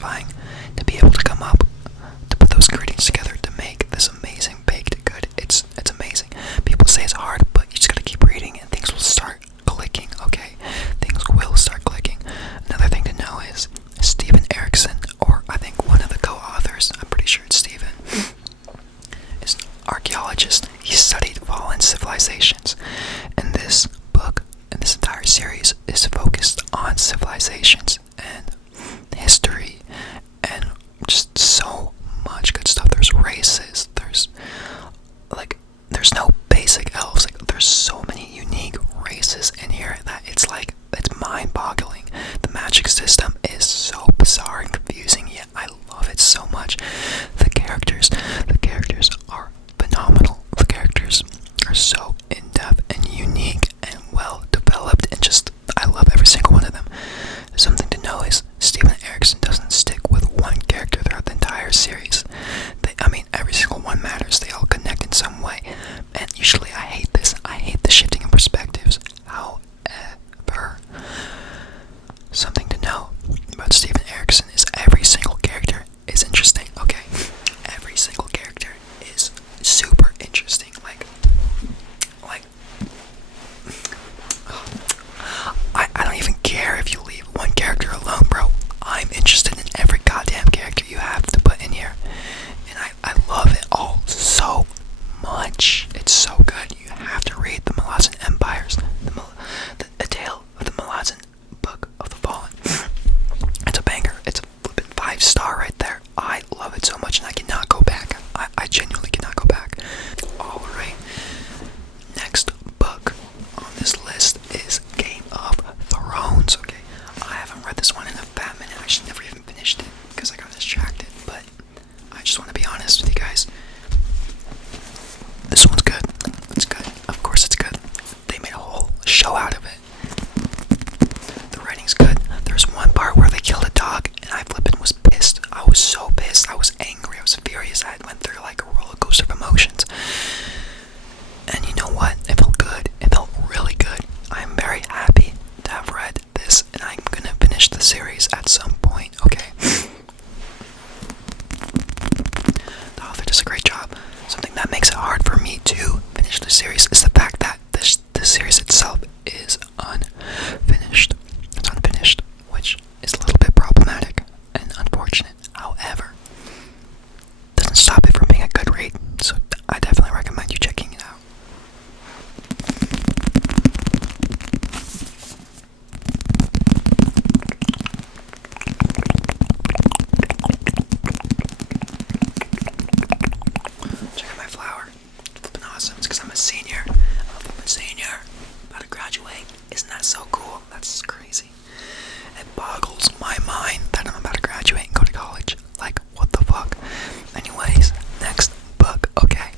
satisfying to be able to come up to put those ingredients together to make this amazing baked good. It's amazing. People say it's hard, but you just gotta keep reading and things will start clicking, okay? Things will start clicking. Another thing to know is Steven Erikson, or I think one of the co-authors, I'm pretty sure it's Steven, is an archaeologist. He studied fallen civilizations, and this book and this entire series is focused on civilizations and history and just so much good stuff. There's races, there's no basic elves, like there's so many unique races in here that it's mind-boggling. The magic system is so bizarre and confusing, yet I love it so much. The characters are phenomenal. The characters are so in-depth and unique and well developed, and just I love every single one of them. Something to know is Steven Erikson doesn't stick with one character throughout the entire series. Every single one matters. They all connect in some way, and usually I hate this. I hate the shifting in perspectives. However, something to know about Steven Erikson is every single character is interesting. Okay, every single character is super interesting. I don't even care if you leave one character alone, bro. I'm interested in every goddamn character you have to put in here, and I love it all so much. It's so good. You have to read the Malazan Empires, the Tale of the Malazan Book of the Fallen. It's a banger. It's a flippin' 5-star right there. I love it so much, and I cannot go back. I genuinely cannot go back. Alright, next book on this list is Game of Thrones. Okay, I haven't read this one in a fat minute. I actually never even finished it because I got distracted, but I just want to be honest with you guys. This one's good. It's good. Of course it's good. They made a whole show out of it. The writing's good. There's one part where they killed a dog, and I flippin' was pissed. I was so pissed. I was angry. I was furious. I went through like a roller coaster of emotions. And you know what? It felt good. It felt really good. I'm very happy to have read this, and I'm gonna finish the series at some point, okay? The author does a great job. Something that makes it hard for me to finish the series is the fact that the series itself is unfinished. It's unfinished, which is a little bit problematic and unfortunate. However, doesn't stop it from being a good read, so I definitely recommend you checking it out. Check out my flower. It's flippin' awesome. It's because I'm a senior. I'm a flippin' senior. About to graduate. Isn't that so cool? That's crazy. It boggles my mind that I'm about to graduate and go to college. Like, what the fuck? Anyways, next book, okay.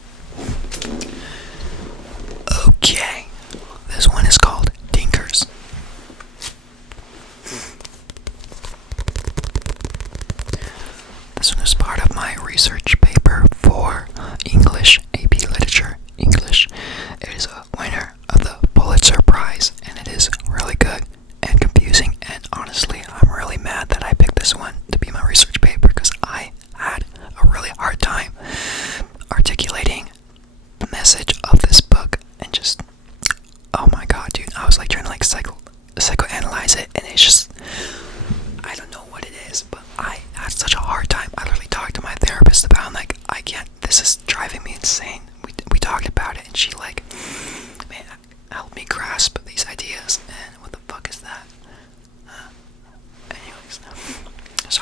Okay. This one is called Tinkers. This one is part of my research paper for English, AP Literature, English. It is a winner of the Pulitzer Prize, and it is really good and confusing, and honestly, I'm really mad that I picked this one to be my research paper because I had a really hard time articulating the message of this book, and just, oh my god, dude, I was like trying to like psychoanalyze it, and it's just, I don't know what it is, but I had such a hard time. I literally talked to my therapist about it. I'm like, I can't, this is driving me insane. We talked about it, and she like, man, helped me grasp these ideas, and what the fuck is that? Anyways, sorry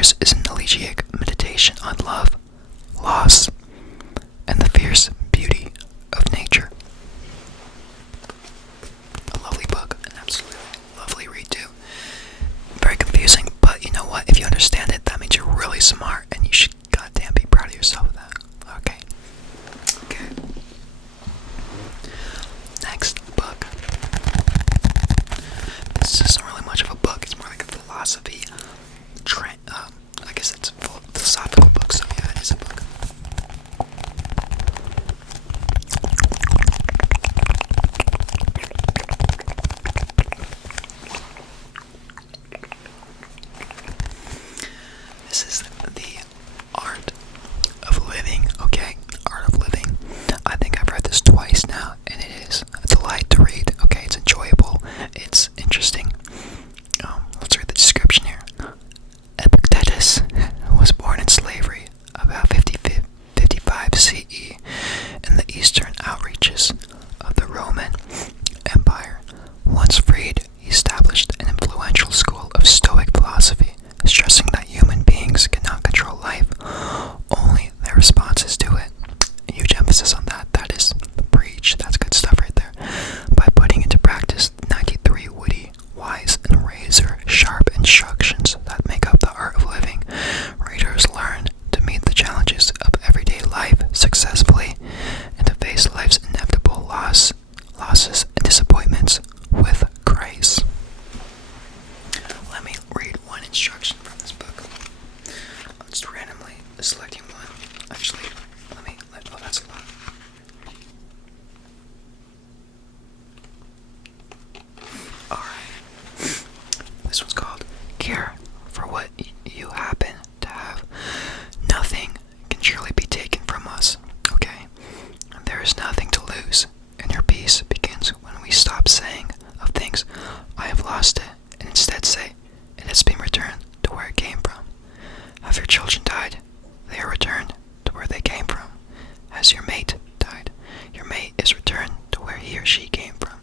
Yours is an elegiac meditation on love, loss, and the fierce beauty of nature. A lovely book, an absolutely lovely read too. Very confusing, but you know what? If you understand it, that means you're really smart, and you should goddamn be proud of yourself for that. Okay. Okay. Next book. This isn't really much of a book. It's more like a philosophy. I guess it's a philosophical book, so yeah, it is a book. This is The Art of Living, okay? Art of Living. I think I've read this twice now, and it's a delight to read, okay? It's enjoyable, it's interesting. Let's read the description here. Epictetus was born in slavery about 55 CE in the eastern outreaches of the Roman Empire. Once freed, he established an influential school of Stoic philosophy, stressing that human beings cannot control life, only their responses to it. A huge emphasis on that. That is preach. That's good stuff right there. By putting into practice 93 witty, wise, and razor-sharp instructions that make up the art of living, readers learn to meet the challenges of everyday life successfully and to face life's inevitable losses, and disappointments with grace. Let me read one instruction from this book. I'm just randomly selecting one. Actually, oh, that's a lot. Alright. This one's called Care for What You Happen to Have. Nothing can surely be taken from us, okay? There is nothing to lose, and your peace begins when we stop saying of things, I have lost it, and instead say, it has been returned to where it came from. Have your children died? They are returned to where they came from. Has your mate died? Your mate is returned to where he or she came from.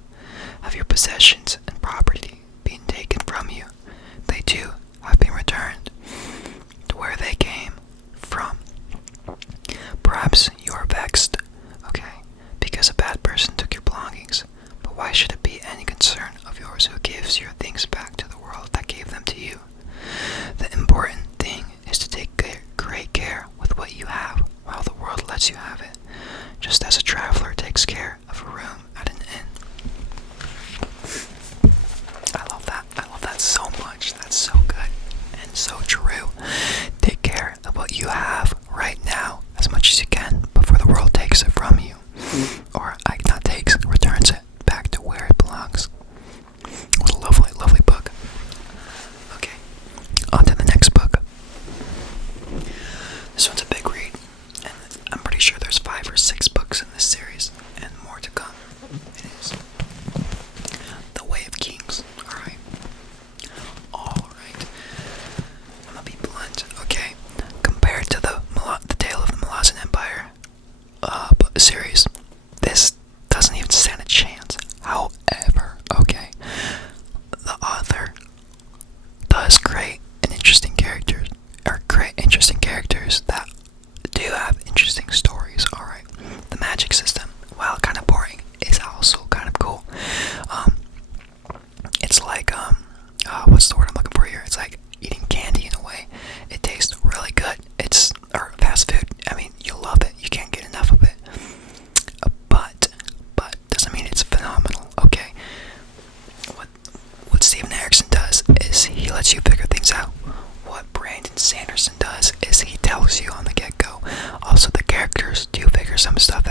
Have your possessions and property been taken from you? They too have been returned to where they came from. Perhaps you are vexed, okay, because a bad person took your belongings, but why should it be any concern of yours who gives your things back to the world that gave them to you? The important thing is to take great care with what you have while the world lets you have it, just as a traveler takes care of a room at an inn. I love that. I love that so much. That's so good and so true. Take care of what you have right now as much as you can before the world takes it from you. Or not takes, returns it back to where it belongs. What a lovely, lovely book. Okay, on to the next book. This one's a big read, and I'm pretty sure there's 5 or 6 books in this series, and more to come. It is The Way of Kings. Alright. I'm gonna be blunt, okay? Compared to the Tale of the Malazan Empire series, this doesn't even stand a chance. However, okay, the author does create interesting characters that do have interesting stories. Alright, the magic system, while kind of boring, is also kind of cool. It's like what's the word I'm looking for here? It's like eating candy in a way. It tastes really good. Or fast food. I mean, you love it. You can't get enough of it. But doesn't mean it's phenomenal. Okay. What Steven Erikson does is he lets you figure things out. What Brandon Sanderson does is he tells you on the get-go. Also, the characters do figure some stuff